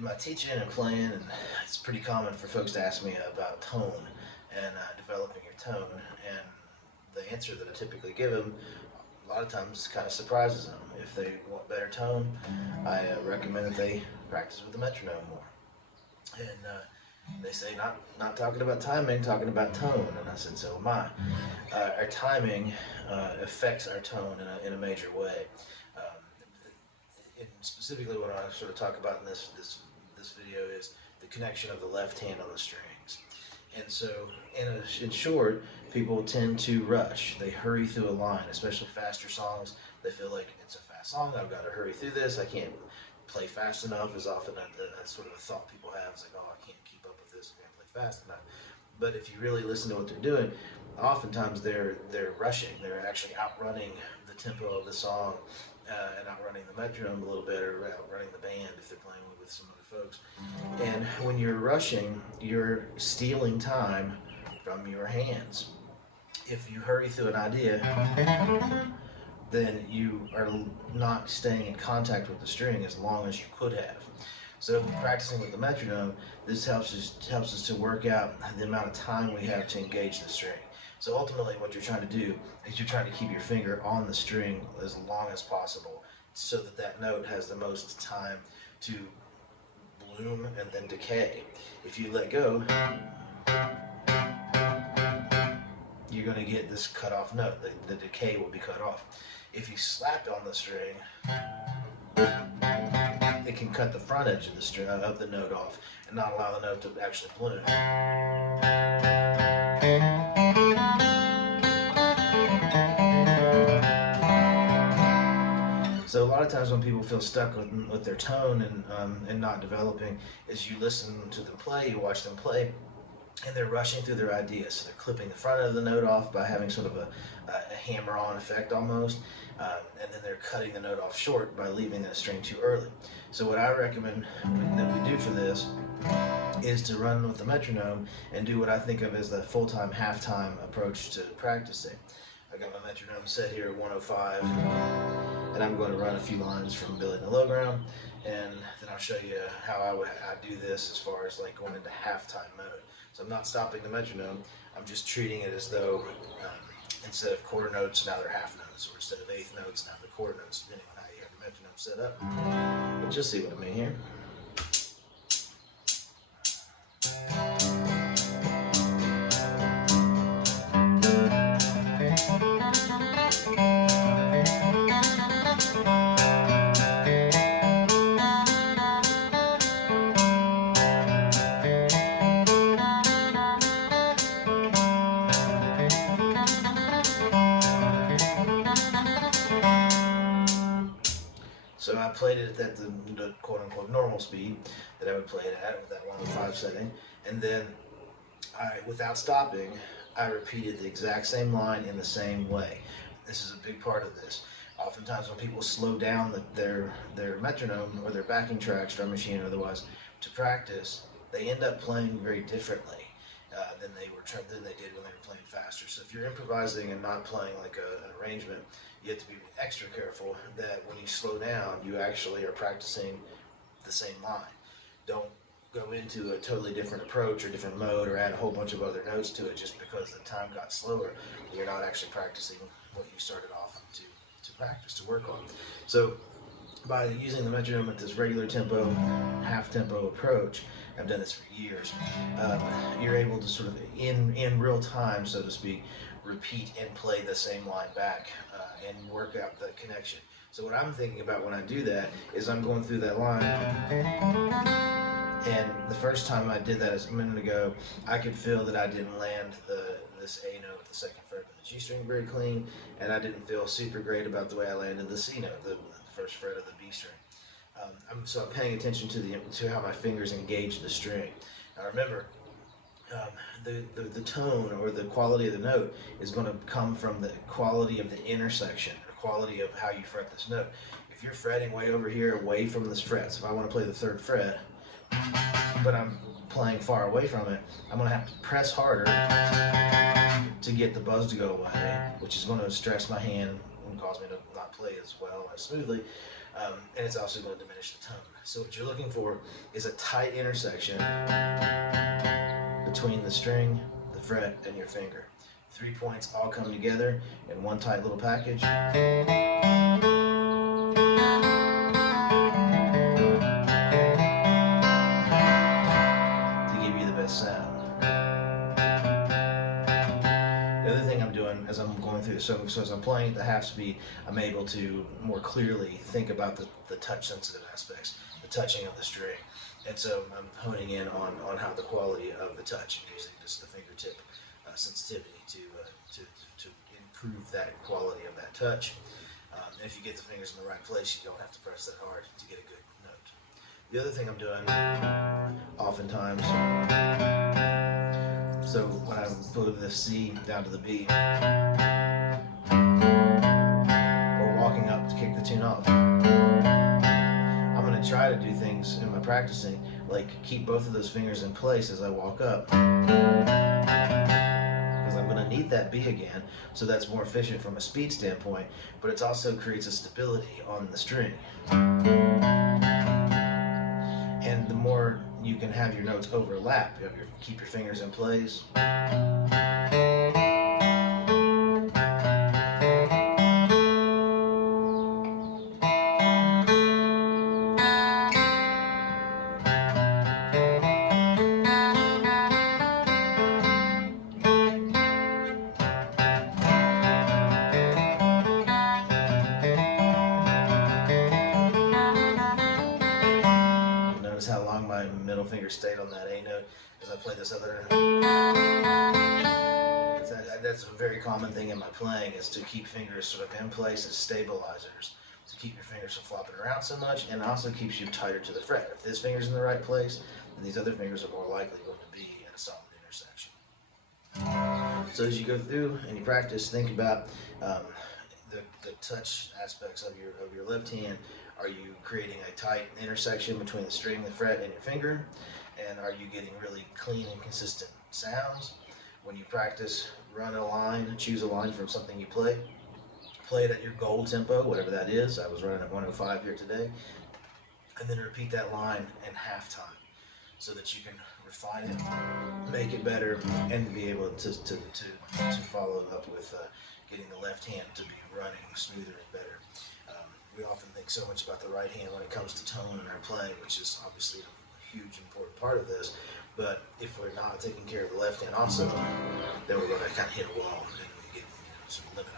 in my teaching and playing, and it's pretty common for folks to ask me about tone and developing your tone. And the answer that I typically give them, a lot of times, kind of surprises them. If they want better tone, I recommend that they practice with the metronome more. And they say, not talking about timing, talking about tone. And I said, so am I. Our timing affects our tone in a major way. And specifically what I sort of talk about in this video is the connection of the left hand on the strings. And so, in short, people tend to rush. They hurry through a line, especially faster songs. They feel like it's a fast song, I've got to hurry through this, I can't play fast enough is often a sort of a thought people have. It's like, oh, I can't keep up with this, I can't play fast enough. But if you really listen to what they're doing, oftentimes they're rushing. They're actually outrunning the tempo of the song and outrunning the metronome a little bit, or outrunning the band if they're playing with some other folks. And when you're rushing, you're stealing time from your hands. If you hurry through an idea, then you are not staying in contact with the string as long as you could have. So practicing with the metronome, this helps us to work out the amount of time we have to engage the string. So ultimately what you're trying to do is you're trying to keep your finger on the string as long as possible so that that note has the most time to bloom and then decay. If you let go, you're going to get this cut off note. The decay will be cut off. If you slap on the string, it can cut the front edge of the string of the note off and not allow the note to actually bloom. So a lot of times when people feel stuck with their tone and not developing, is you listen to them play, you watch them play, and they're rushing through their ideas. So they're clipping the front of the note off by having sort of a hammer-on effect almost, and then they're cutting the note off short by leaving that string too early. So what I recommend that we do for this is to run with the metronome and do what I think of as the full-time, half-time approach to practicing. I got my metronome set here at 105, and I'm going to run a few lines from Billy in the Low Ground, and then I'll show you how I do this as far as like going into half-time mode. So I'm not stopping the metronome, I'm just treating it as though instead of quarter notes, now they're half notes, or instead of eighth notes, now they're quarter notes, depending on how you have the metronome set up. But you'll see what I mean here. So I played it at the quote-unquote normal speed that I would play it at, with that 105 setting, and then without stopping, I repeated the exact same line in the same way. This is a big part of this. Oftentimes when people slow down their metronome or their backing tracks, drum machine or otherwise, to practice, they end up playing very differently than they did when they were playing faster. So if you're improvising and not playing like an arrangement, you have to be extra careful that when you slow down, you actually are practicing the same line. Don't go into a totally different approach or different mode or add a whole bunch of other notes to it just because the time got slower. You're not actually practicing what you started off to practice, to work on. So by using the metronome at this regular tempo, half tempo approach, I've done this for years, you're able to sort of in real time, so to speak, repeat and play the same line back and work out the connection. So what I'm thinking about when I do that is I'm going through that line, and the first time I did that a minute ago, I could feel that I didn't land this A note, the second fret of the G string very clean, and I didn't feel super great about the way I landed the C note, the first fret of the B string. So I'm paying attention to how my fingers engage the string. Now remember, the tone or the quality of the note is going to come from the quality of the intersection, or quality of how you fret this note. If you're fretting way over here away from this fret, so if I want to play the third fret, but I'm playing far away from it, I'm going to have to press harder to get the buzz to go away, which is going to stress my hand and cause me to not play as well, as smoothly. and it's also going to diminish the tone. So what you're looking for is a tight intersection between the string, the fret, and your finger. 3 points all come together in one tight little package. To give you the best sound. The other thing I'm doing as I'm going through, so as I'm playing at the half speed, I'm able to more clearly think about the touch sensitive aspects, the touching of the string. And so I'm honing in on how the quality of the touch and using just the fingertip sensitivity to improve that quality of that touch. And if you get the fingers in the right place, you don't have to press that hard to get a good note. The other thing I'm doing oftentimes, so when I go to the C down to the B, or walking up to kick the tune off, I'm going to try to do things in my practicing, like keep both of those fingers in place as I walk up, because I'm going to need that B again, so that's more efficient from a speed standpoint, but it also creates a stability on the string. And the more you can have your notes overlap, keep your fingers in place. Notice how long my middle finger stayed on that A note as I play this other. That's a very common thing in my playing, is to keep fingers sort of in place as stabilizers, to keep your fingers from flopping around so much, and it also keeps you tighter to the fret. If this finger's in the right place, then these other fingers are more likely going to be in a solid intersection. So as you go through and you practice, think about the touch aspects of your left hand. Are you creating a tight intersection between the string, the fret, and your finger? And are you getting really clean and consistent sounds? When you practice, run a line, choose a line from something you play. Play it at your goal tempo, whatever that is. I was running at 105 here today. And then repeat that line in half time, so that you can refine it, make it better, and be able to follow up with getting the left hand to be running smoother and better. We often think so much about the right hand when it comes to tone in our playing, which is obviously a huge important part of this. But if we're not taking care of the left hand also, then we're going to kind of hit a wall and we get, limit